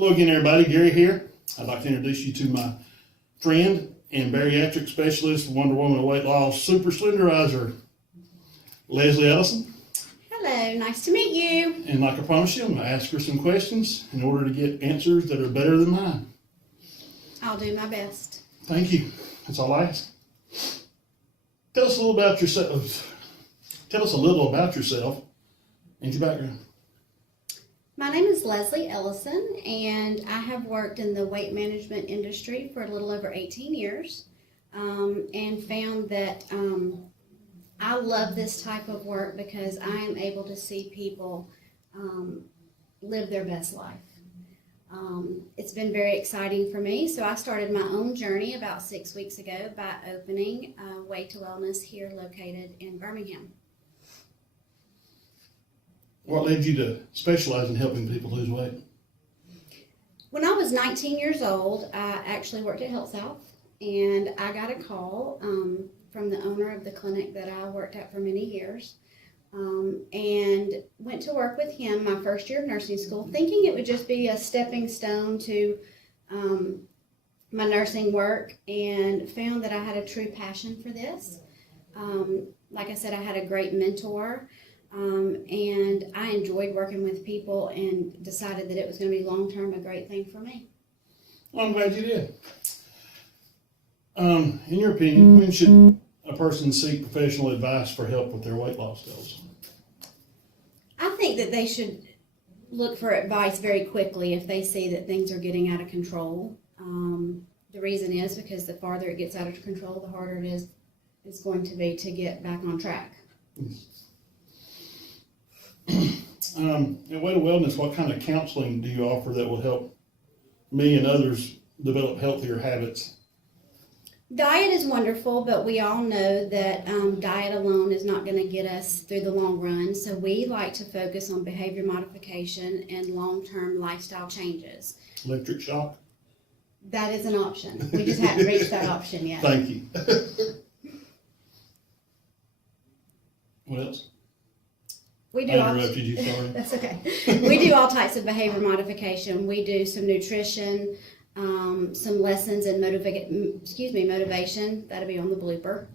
Hello again, everybody. Gary here. I'd like to introduce you to my friend and bariatric specialist, Wonder Woman of Weight Loss, super slenderizer, Leslie Ellison. Hello, nice to meet you. And like I promised you, I'm going to ask her some questions in order to get answers that are better than mine. I'll do my best. Thank you. That's all I ask. Tell us a little about yourself. Tell us a little about yourself and your background. My name is Leslie Ellison, and I have worked in the weight management industry for a little over 18 years, and found that I love this type of work because I am able to see people live their best life. It's been very exciting for me, so I started my own journey about 6 weeks ago by opening Way to Wellness here located in Birmingham. What led you to specialize in helping people lose weight? When I was 19 years old, I actually worked at Health South, and I got a call from the owner of the clinic that I worked at for many years, and went to work with him my first year of nursing school, thinking it would just be a stepping stone to my nursing work, and found that I had a true passion for this. Like I said, I had a great mentor. And I enjoyed working with people and decided that it was going to be long-term a great thing for me. Well, I'm glad you did. In your opinion, when should a person seek professional advice for help with their weight loss goals? I think that they should look for advice very quickly if they see that things are getting out of control. The reason is because the farther it gets out of control, the harder it is going to be to get back on track. At Way to Wellness, what kind of counseling do you offer that will help me and others develop healthier habits? Diet is wonderful, but we all know that diet alone is not going to get us through the long run. So we like to focus on behavior modification and long-term lifestyle changes. Electric shock? That is an option. We just haven't reached that option yet. Thank you. What else? We do I interrupted you, sorry. That's okay. We do all types of behavior modification. We do some nutrition, some lessons in motivation. That'll be on the blooper.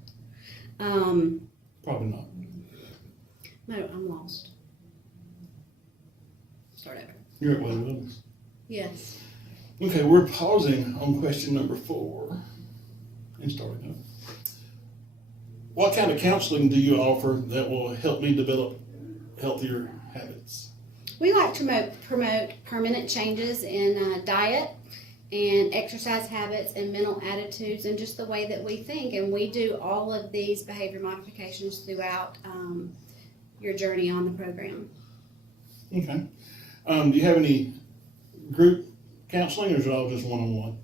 Probably not. No, I'm lost. Start over. You're at Way to Wellness. Yes. Okay, we're pausing on question number 4 and starting up. What kind of counseling do you offer that will help me develop healthier habits? We like to promote permanent changes in diet and exercise habits and mental attitudes and just the way that we think. And we do all of these behavior modifications throughout your journey on the program. Okay. Do you have any group counseling, or is it all just one-on-one?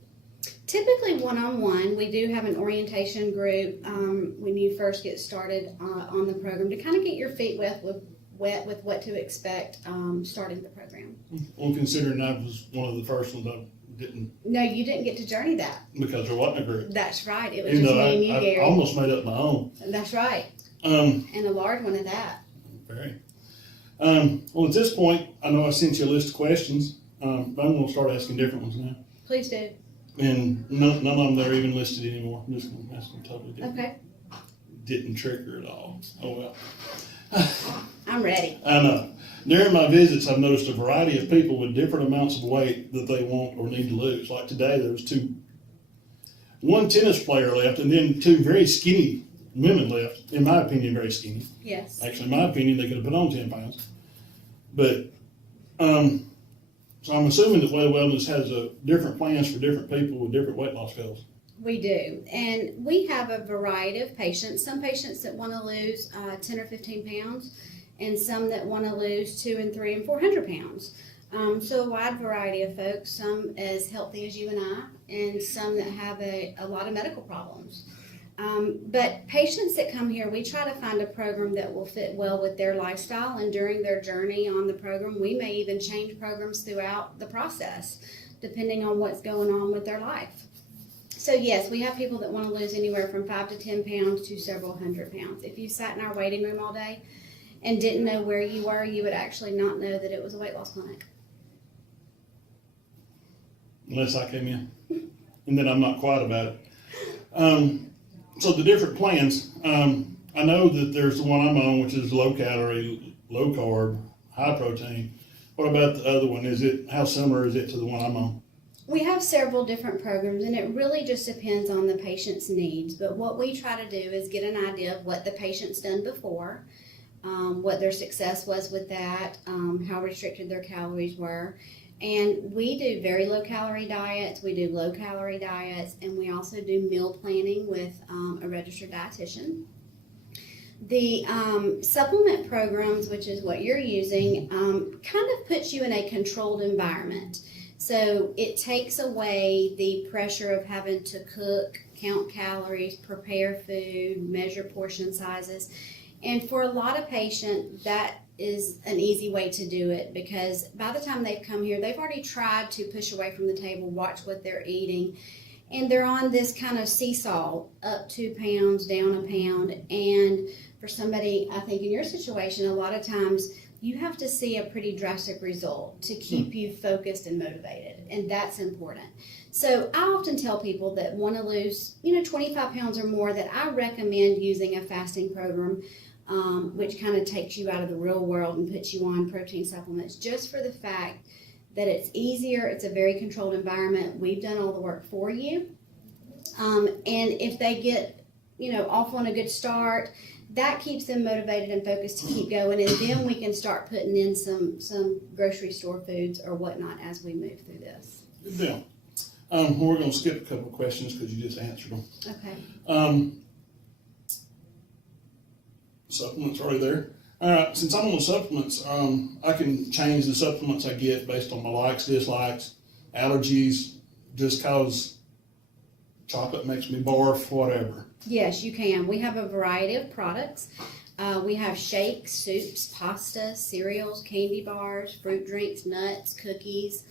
Typically one-on-one. We do have an orientation group when you first get started on the program to kind of get your feet wet with what to expect starting the program. Well, considering I was one of the first ones, I didn't. No, you didn't get to journey that. Because there wasn't a group. That's right. It was Even just though me and you, I Gary. almost made up my own. That's right. And a large one of that. Very. Well, at this point, I know I sent you a list of questions, but I'm going to start asking different ones now. Please do. And none of them there even listed anymore. I'm just going to ask them totally different. Okay. Didn't trigger at all. Oh well. I'm ready. I know. During my visits, I've noticed a variety of people with different amounts of weight that they want or need to lose. Like today, there was one tennis player left, and then 2 very skinny women left. In my opinion, very skinny. Yes. Actually, in my opinion, they could have put on 10 pounds. But so I'm assuming that Way to Wellness has different plans for different people with different weight loss goals. We do. And we have a variety of patients. Some patients that want to lose 10 or 15 pounds, and some that want to lose 200 and 300 and 400 pounds. So a wide variety of folks, some as healthy as you and I, and some that have a lot of medical problems. But patients that come here, we try to find a program that will fit well with their lifestyle, and during their journey on the program, we may even change programs throughout the process, depending on what's going on with their life. So yes, we have people that want to lose anywhere from 5 to 10 pounds to several hundred pounds. If you sat in our waiting room all day and didn't know where you were, you would actually not know that it was a weight loss clinic. unless I came in, and then I'm not quiet about it. So the different plans, I know that there's the one I'm on, which is low calorie, low carb, high protein. What about the other one? How similar is it to the one I'm on? We have several different programs, and it really just depends on the patient's needs. But what we try to do is get an idea of what the patient's done before, what their success was with that, how restricted their calories were. And we do very low calorie diets, we do low calorie diets, and we also do meal planning with a registered dietitian. The supplement programs, which is what you're using, kind of puts you in a controlled environment. So it takes away the pressure of having to cook, count calories, prepare food, measure portion sizes. And for a lot of patients, that is an easy way to do it, because by the time they've come here, they've already tried to push away from the table, watch what they're eating, and they're on this kind of seesaw, up 2 pounds, down a pound. And for somebody, I think in your situation, a lot of times you have to see a pretty drastic result to keep you focused and motivated, and that's important. So I often tell people that want to lose, 25 pounds or more, that I recommend using a fasting program, which kind of takes you out of the real world and puts you on protein supplements, just for the fact that it's easier, it's a very controlled environment, we've done all the work for you, and if they get, off on a good start, that keeps them motivated and focused to keep going, and then we can start putting in some grocery store foods or whatnot as we move through this. Good deal. We're going to skip a couple of questions because you just answered them. Okay. Supplements are already there. All right, since I'm on the supplements, I can change the supplements I get based on my likes, dislikes, allergies, just cause chocolate makes me barf, whatever. Yes, you can. We have a variety of products. We have shakes, soups, pasta, cereals, candy bars, fruit drinks, nuts, cookies.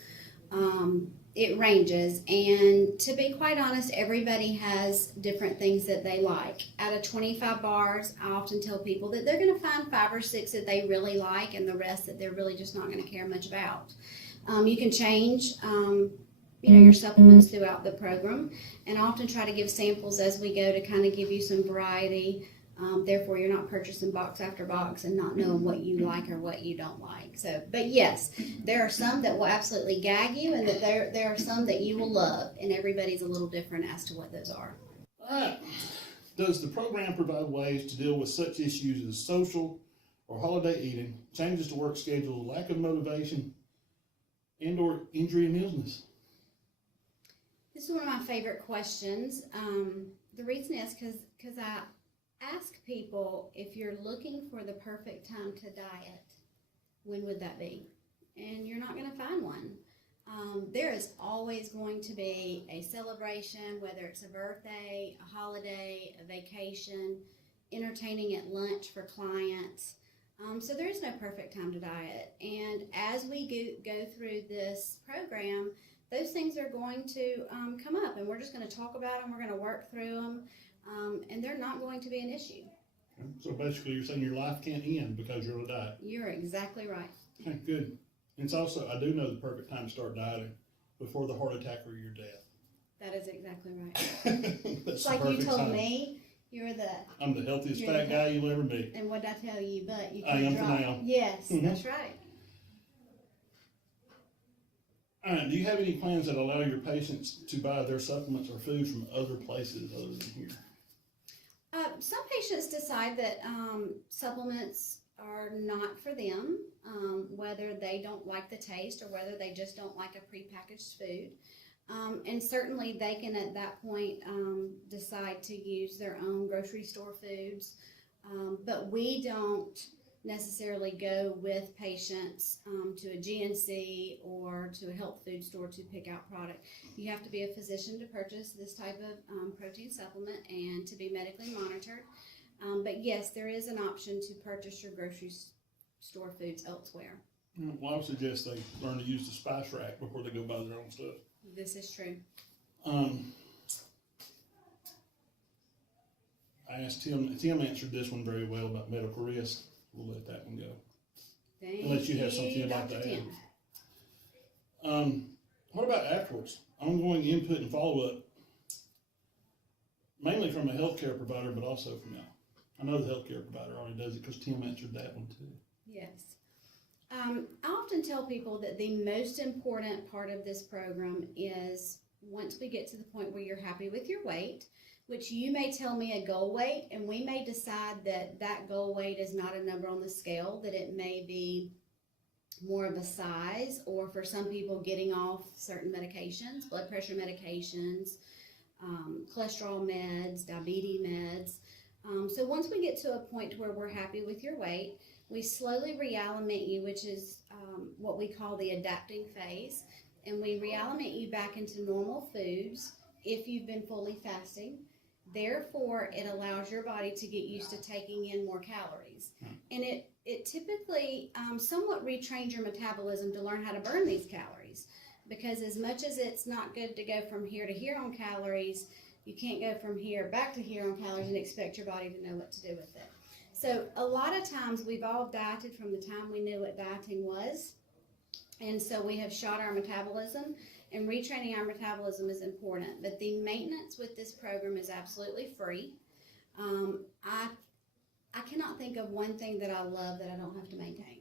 It ranges, and to be quite honest, everybody has different things that they like. Out of 25 bars, I often tell people that they're going to find 5 or 6 that they really like, and the rest that they're really just not going to care much about. You can change your supplements throughout the program, and I often try to give samples as we go to kind of give you some variety. Therefore, you're not purchasing box after box and not knowing what you like or what you don't like. So, but yes, there are some that will absolutely gag you, and that there are some that you will love, and everybody's a little different as to what those are. All right. Does the program provide ways to deal with such issues as social or holiday eating, changes to work schedule, lack of motivation, and/or injury and illness? This is one of my favorite questions. The reason is because I ask people, if you're looking for the perfect time to diet, when would that be? And you're not going to find one. There is always going to be a celebration, whether it's a birthday, a holiday, a vacation, entertaining at lunch for clients. So there is no perfect time to diet. And as we go through this program, those things are going to come up, and we're just going to talk about them, we're going to work through them, and they're not going to be an issue. So basically you're saying your life can't end because you're on a diet. You're exactly right. Okay, good. And it's also, I do know the perfect time to start dieting, before the heart attack or your death. That is exactly right. That's like you told time. Me, I'm the healthiest fat guy you'll ever meet. And what did I tell you? But you I can't am drop. for now. Yes, that's right. All right, do you have any plans that allow your patients to buy their supplements or food from other places other than here? Some patients decide that supplements are not for them, whether they don't like the taste or whether they just don't like a prepackaged food. And certainly they can at that point decide to use their own grocery store foods. But we don't necessarily go with patients to a GNC or to a health food store to pick out product. You have to be a physician to purchase this type of protein supplement and to be medically monitored. But yes, there is an option to purchase your grocery store foods elsewhere. Well, I would suggest they learn to use the spice rack before they go buy their own stuff. This is true. I asked Tim. Tim answered this one very well about medical risk. We'll let that one go. Thank Unless you have something you'd like Dr. to Tim. add. What about afterwards? ongoing input and follow-up, mainly from a healthcare provider, but also from y'all. I know the healthcare provider already does it because Tim answered that one too. Yes. I often tell people that the most important part of this program is once we get to the point where you're happy with your weight, which you may tell me a goal weight, and we may decide that that goal weight is not a number on the scale, that it may be more of a size, or for some people getting off certain medications, blood pressure medications, cholesterol meds, diabetes meds. So once we get to a point where we're happy with your weight, we slowly realimate you, which is what we call the adapting phase, and we realimate you back into normal foods if you've been fully fasting. Therefore, it allows your body to get used to taking in more calories. And it typically somewhat retrains your metabolism to learn how to burn these calories. Because as much as it's not good to go from here to here on calories, you can't go from here back to here on calories and expect your body to know what to do with it. So a lot of times we've all dieted from the time we knew what dieting was. And so we have shot our metabolism, and retraining our metabolism is important. But the maintenance with this program is absolutely free. I cannot think of one thing that I love that I don't have to maintain.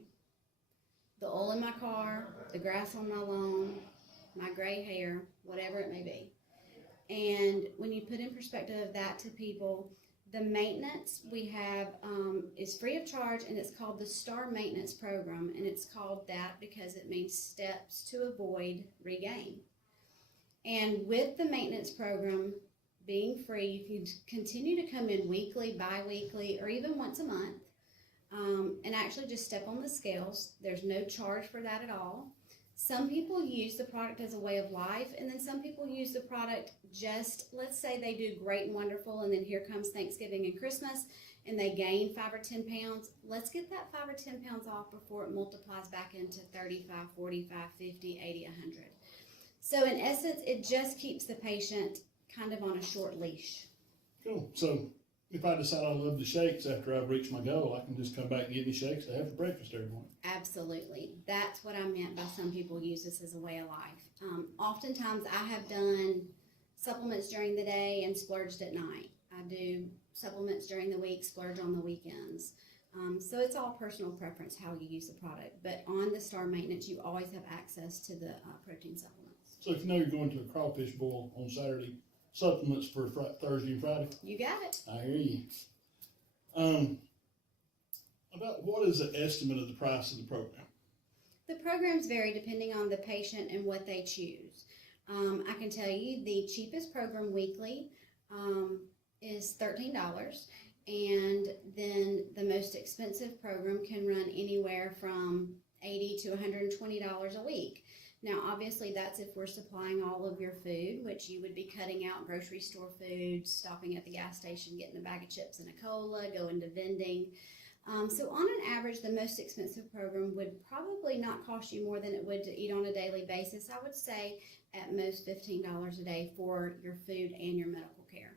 The oil in my car, the grass on my lawn, my gray hair, whatever it may be. And when you put in perspective of that to people, the maintenance we have is free of charge, and it's called the STAR Maintenance Program, and it's called that because it means steps to avoid regain. And with the maintenance program being free, you can continue to come in weekly, bi-weekly, or even once a month, and actually just step on the scales. There's no charge for that at all. Some people use the product as a way of life, and then some people use the product just, let's say they do great and wonderful, and then here comes Thanksgiving and Christmas, and they gain 5 or 10 pounds. Let's get that 5 or 10 pounds off before it multiplies back into 35, 45, 50, 80, 100. So in essence, it just keeps the patient kind of on a short leash. Cool. So if I decide I love the shakes after I've reached my goal, I can just come back and get me shakes to have for breakfast every morning. Absolutely. That's what I meant by some people use this as a way of life. Oftentimes I have done supplements during the day and splurged at night. I do supplements during the week, splurge on the weekends. So it's all personal preference how you use the product. But on the STAR Maintenance, you always have access to the protein supplements. So if you know you're going to a crawfish boil on Saturday, supplements for Thursday and Friday. You got it. I hear you. About what is the estimate of the price of the program? The programs vary depending on the patient and what they choose. I can tell you the cheapest program weekly is $13, and then the most expensive program can run anywhere from $80 to $120 a week. Now, obviously, that's if we're supplying all of your food, which you would be cutting out grocery store food, stopping at the gas station, getting a bag of chips and a cola, going to vending. So on an average, the most expensive program would probably not cost you more than it would to eat on a daily basis. I would say at most $15 a day for your food and your medical care.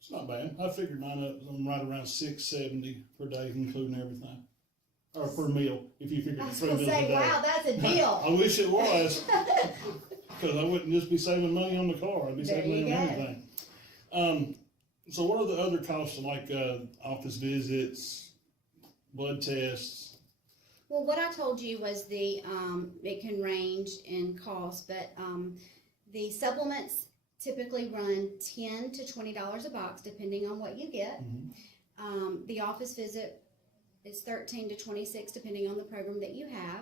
It's not bad. I figured mine up. I'm right around $6.70 per day, including everything. Or per meal, if you figure I was 3 going to meals a say, day. wow, that's a deal. I wish it was, because I wouldn't just be saving money on the car. I'd be saving money on everything. So what are the other costs, like office visits, blood tests? Well, what I told you was the it can range in cost, but the supplements typically run $10 to $20 a box, depending on what you get. Mm-hmm. The office visit is $13 to $26, depending on the program that you have.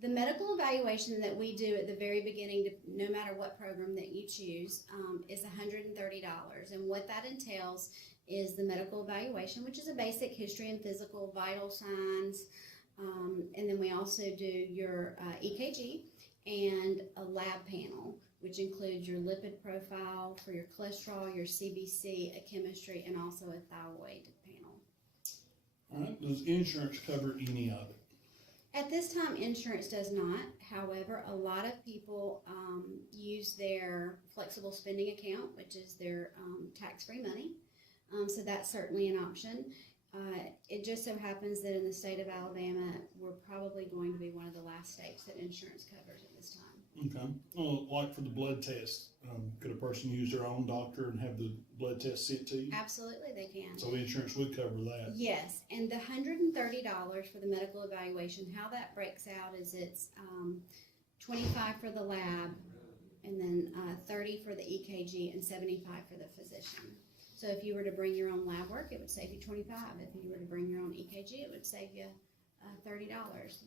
The medical evaluation that we do at the very beginning, no matter what program that you choose, is $130. And what that entails is the medical evaluation, which is a basic history and physical vital signs. And then we also do your EKG and a lab panel, which includes your lipid profile for your cholesterol, your CBC, a chemistry, and also a thyroid panel. All right. Does insurance cover any of it? At this time, insurance does not. However, a lot of people use their flexible spending account, which is their tax-free money. So that's certainly an option. It just so happens that in the state of Alabama, we're probably going to be one of the last states that insurance covers at this time. Okay. Well, like for the blood test, could a person use their own doctor and have the blood test sent to you? Absolutely, they can. So insurance would cover that. Yes, and the $130 for the medical evaluation, how that breaks out is it's $25 for the lab, and then $30 for the EKG, and $75 for the physician. So if you were to bring your own lab work, it would save you $25. If you were to bring your own EKG, it would save you $30.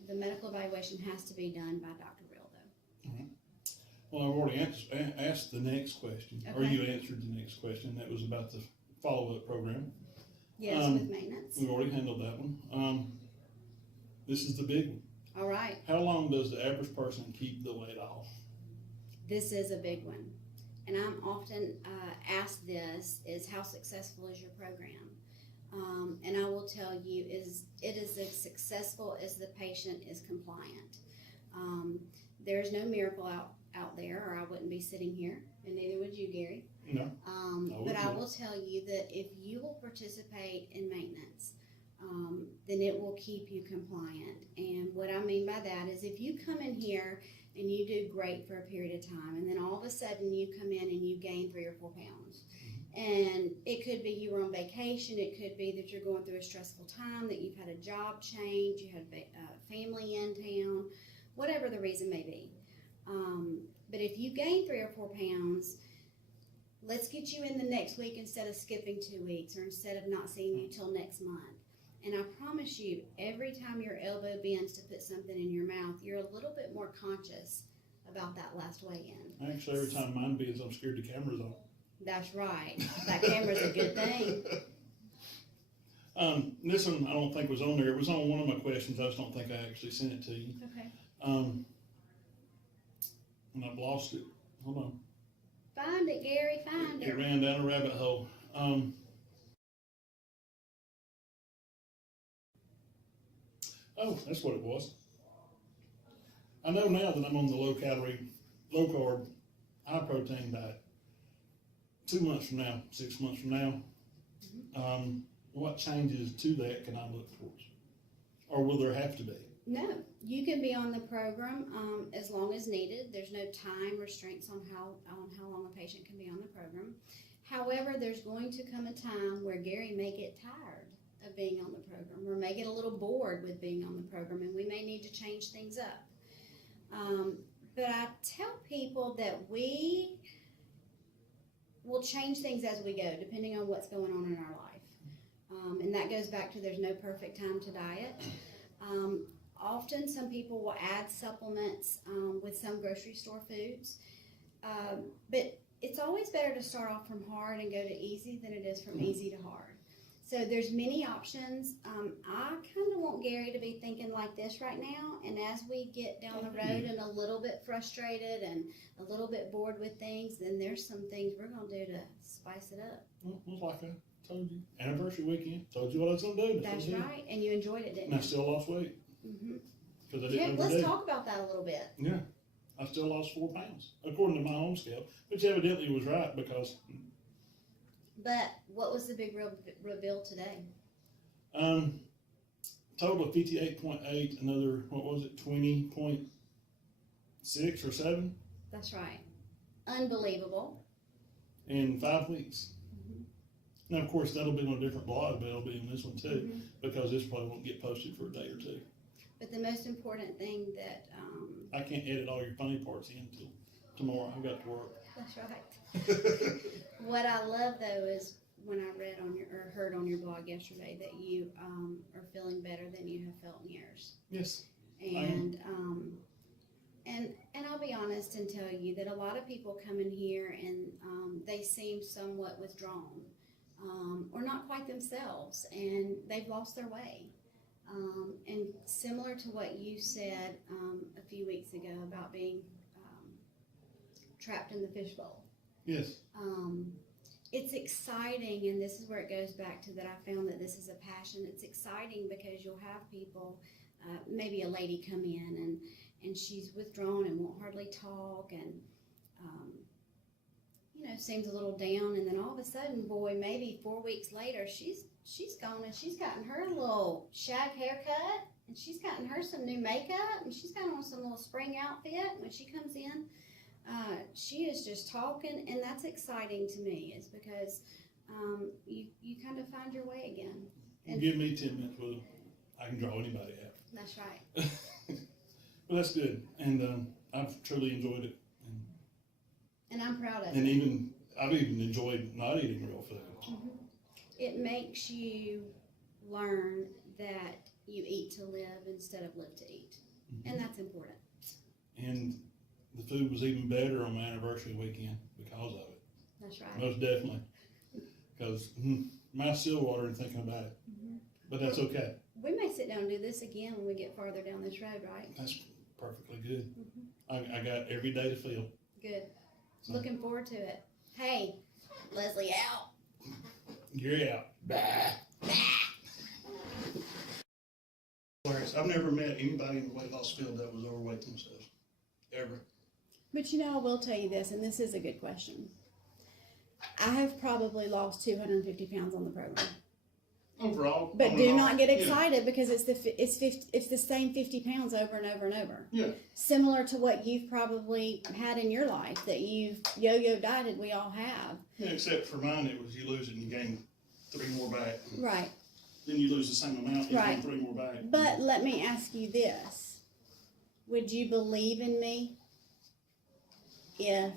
The medical evaluation has to be done by Dr. Real, though. All right. Well, I've already asked the next question, or Okay. you answered the next question. That was about the follow-up program. Yes, with maintenance. We've already handled that one. This is the big one. All right, How long does the average person keep the weight off? this is a big one. And I'm often asked this, is how successful is your program? And I will tell you, it is as successful as the patient is compliant. There's no miracle out there, or I wouldn't be sitting here, and neither would you, Gary. No. But I will tell you that if you will participate in maintenance, then it will keep you compliant. And what I mean by that is if you come in here and you do great for a period of time, and then all of a sudden you come in and you gain 3 or 4 pounds. And it could be you were on vacation, it could be that you're going through a stressful time, that you've had a job change, you had a family in town, whatever the reason may be. But if you gain 3 or 4 pounds, let's get you in the next week instead of skipping 2 weeks, or instead of not seeing you till next month. And I promise you, every time your elbow bends to put something in your mouth, you're a little bit more conscious about that last weigh-in. Actually, every time mine bends, I'm scared the camera's on. That's right. That camera's a good thing. This one I don't think was on there. It was on one of my questions. I just don't think I actually sent it to you. Okay. And I've lost it. Hold on. Find it, Gary. Find It it. ran down a rabbit hole. Oh, that's what it was. I know now that I'm on the low calorie, low carb, high protein diet. 2 months from now, 6 months from now, what changes to that can I look towards? Or will there have to be? No, you can be on the program as long as needed. There's no time restraints on how long a patient can be on the program. However, there's going to come a time where Gary may get tired of being on the program, or may get a little bored with being on the program, and we may need to change things up. But I tell people that we will change things as we go, depending on what's going on in our life. And that goes back to there's no perfect time to diet. Often some people will add supplements with some grocery store foods. But it's always better to start off from hard and go to easy than it is from easy to hard. So there's many options. I kind of want Gary to be thinking like this right now. And as we get down the road and a little bit frustrated and a little bit bored with things, then there's some things we're going to do to spice it up. Well, it was like I told you. Anniversary weekend. Told you what I was going to do. That's right. And you enjoyed it, didn't And I you? still lost weight. Mm-hmm. Because I Yeah, didn't let's overdo. talk about that a little bit. Yeah. I still lost 4 pounds, according to my home scale, which evidently was right because But what was the big reveal today? total of 58.8, another, what was it, 20.6 or 7 That's right. Unbelievable. in 5 weeks. Now, of course, that'll be on a different blog, but it'll be in this one too, because this probably won't get posted for a day or 2. But the most important thing that, I can't edit all your funny parts in until tomorrow. I've got to work. that's right. What I love though is when I read on or heard on your blog yesterday that you are feeling better than you have felt in years. Yes. And I'll be honest and tell you that a lot of people come in here and they seem somewhat withdrawn or not quite themselves, and they've lost their way. And similar to what you said a few weeks ago about being trapped in the fishbowl. Yes. It's exciting, and this is where it goes back to that I found that this is a passion. It's exciting because you'll have people, maybe a lady come in and she's withdrawn and won't hardly talk and, seems a little down, and then all of a sudden, boy, maybe 4 weeks later, she's she's gone and she's gotten her little shag haircut, and she's gotten her some new makeup, and she's got on some little spring outfit. When she comes in, she is just talking, and that's exciting to me, is because you kind of find your way again. And Give me 10 minutes with her. I can draw anybody out. that's right. Well, that's good, and I've truly enjoyed it. And I'm proud of And it. I've even enjoyed not eating real food. It makes you learn that you eat to live instead of live to eat. And that's important. And the food was even better on my anniversary weekend because of it. That's right. Most definitely. Because my still watering thinking about it. But that's okay. We may sit down and do this again when we get farther down this road, right? That's perfectly good. I got every day to fill. Good. Looking forward to it. Hey, Leslie out. You're out. Bah. I've never met anybody in the weight loss field that was overweight themselves. Ever. But I will tell you this, and this is a good question. I have probably lost 250 pounds on the program. Overall. But do not get excited because it's the same 50 pounds over and over and over. Yeah. Similar to what you've probably had in your life, that you've yo-yo dieted, we all have. Yeah, except for mine, it was you lose it and you gain 3 more back. Right. Then you lose the same amount, you Right. gain 3 more back. But let me ask you this. Would you believe in me if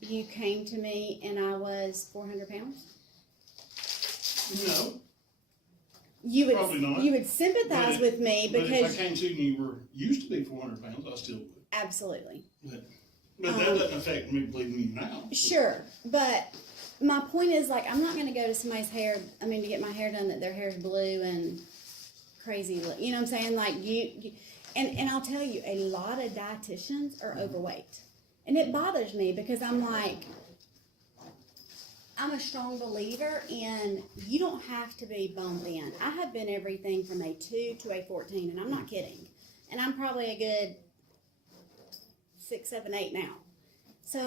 you came to me and I was 400 pounds? No. You would, Probably not. you would sympathize But with me But if I because came to you and you were used to be 400 pounds, I still would. absolutely. But that doesn't affect me believing you now. Sure, but my point is, like, I'm not going to go to somebody's to get my hair done that their hair's blue and crazy. You know what I'm saying? Like, and I'll tell you, a lot of dietitians are overweight. And it bothers me because I'm like, I'm a strong believer in you don't have to be bone thin. I have been everything from a 2 to a 14, and I'm not kidding. And I'm probably a good 6, 7, 8 now. So,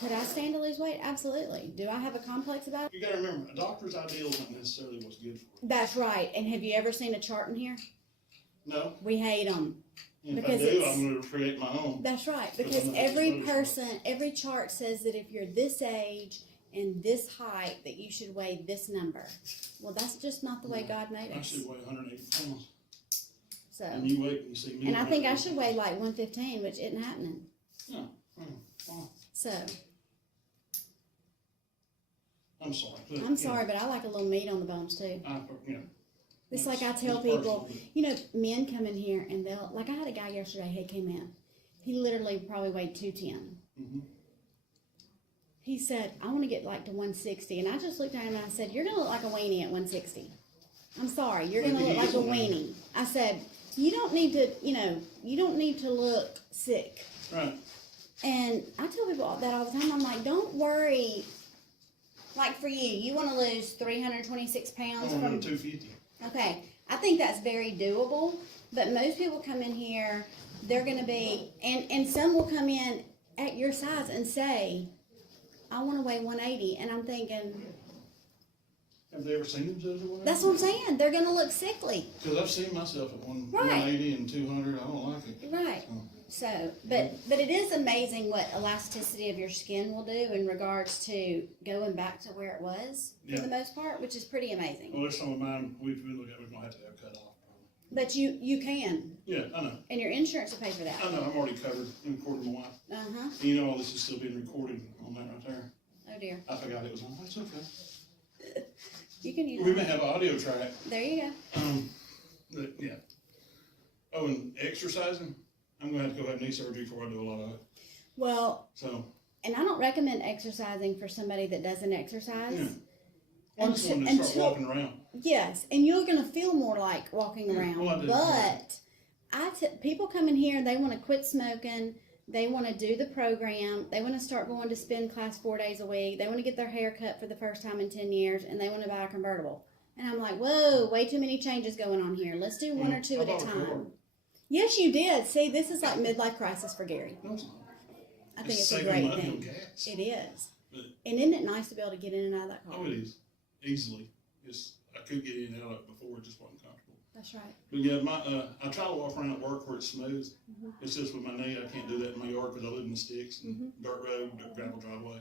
could I stand to lose weight? Absolutely. Do I have a complex about it? You got to remember, a doctor's ideal isn't necessarily what's good for you. That's right. And have you ever seen a chart in here? No. We hate them. And if Because I do, it's- I'm going to create my own. That's right. Because Because I'm not every exposed to person, every chart says that if you're this age and this height, that you should weigh this number. Well, that's just not the way God made I us. should weigh 180 pounds. So, And you wait and you see me. and I think I should weigh like 115, which isn't happening. No. Well, So, I'm sorry. I'm sorry, but I like a little meat on the bones too. Yeah. It's like I tell It's people, personal. men come in here and they'll, like I had a guy yesterday, he came in. He literally probably weighed 210. Mm-hmm. He said, I want to get like to 160. And I just looked at him and I said, you're going to look like a weenie at 160. I'm sorry, you're going to look like a weenie. I said, you don't need to, you don't need to look sick. Right. And I tell people that all the time. I'm like, don't worry. Like for you want to lose 326 pounds I'm from 250. Okay, I think that's very doable, but most people come in here, they're going to be, and some will come in at your size and say, I want to weigh 180, and I'm thinking, Have they ever seen themselves at 180? that's what I'm saying, they're going to look sickly. Because I've seen myself at Right. 180 and 200. I don't like it. Right. Oh. So, but it is amazing what elasticity of your skin will do in regards to going back to where it was for Yeah. the most part, which is pretty amazing. Well, there's some of mine we've been looking at. We're going to have to have cut off. Probably. But you can, Yeah, I know. and your insurance will pay for that. I know. I'm already covered, according to my wife. Uh-huh. And you know all this is still being recorded on that right there. Oh, dear. I forgot it was on. It's okay. You can use We that. may have an audio track. There you go. But yeah. Oh, and exercising. I'm going to have to go have knee surgery before I do a lot of it. Well, So. and I don't recommend exercising for somebody that doesn't exercise. Yeah. I just wanted to start Until- walking around. Yes, and you're going to feel more like walking Yeah, around. well, I do, But people come in here and they want to quit smoking. They want to do the program. They want to start going to spin class 4 days a week. They want to get their hair cut for the first time in 10 years, and they want to buy a convertible. And I'm like, whoa, way too many changes going on here. Let's do one or two I at a bought a time. car. Yes, you did. See, this is like midlife crisis for Gary. No, it's not. I think it's a saving great money on thing. gas. It is. But- And isn't it nice to be able to get in and out of that car? Oh, it is. Easily. I could get in and out before, it just wasn't comfortable. That's right. But yeah, I try to walk around at work where it's smooth. It's just with my knee, I can't do that in my yard because I live in the sticks and dirt road, gravel driveway.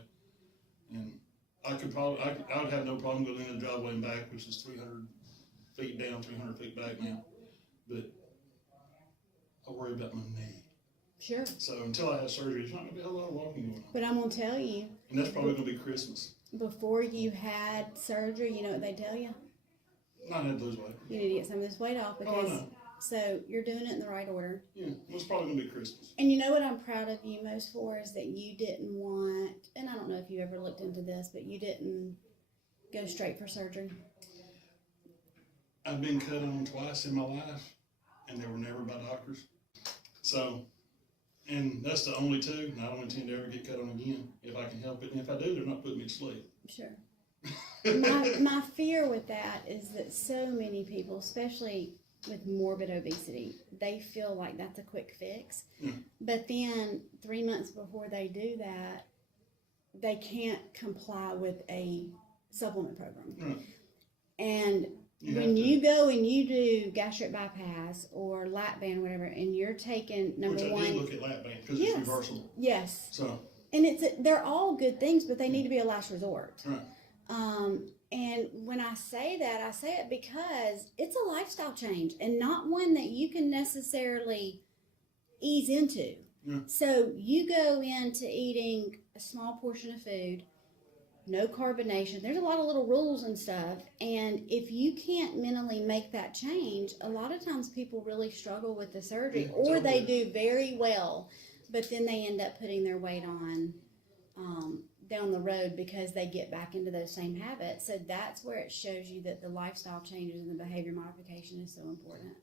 And I would have no problem going in the driveway and back, which is 300 feet down, 300 feet back now. But I worry about my knee. Sure. So until I have surgery, there's not going to be a lot of walking going on. But I'm going to tell you. And that's probably going to be Christmas. Before you had surgery, you know what they tell you? Not had to lose weight. You need to get some of this weight off because. I know. So you're doing it in the right order. Yeah, it's probably going to be Christmas. And you know what I'm proud of you most for is that you didn't want, and I don't know if you ever looked into this, but you didn't go straight for surgery. I've been cut on twice in my life, and they were never by doctors. So, and that's the only two, and I don't intend to ever get cut on again if I can help it. And if I do, they're not putting me to sleep. Sure. my fear with that is that so many people, especially with morbid obesity, they feel like that's a quick fix. But then 3 months before they do that, they can't comply with a supplement program. Right. And You when you go and you do gastric bypass or lap band or whatever, and you're taking number Which one. I did look at lap band because Yes. it's reversible. Yes. So. And they're all good things, but they need to be a last resort. Right. And when I say that, I say it because it's a lifestyle change and not one that you can necessarily ease into. Yeah. So you go into eating a small portion of food, no carbonation. There's a lot of little rules and stuff. And if you can't mentally make that change, a lot of times people really struggle with the surgery, or they do very well, but then they end up putting their weight on down the road because they get back into those same habits. So that's where it shows you that the lifestyle changes and the behavior modification is so important.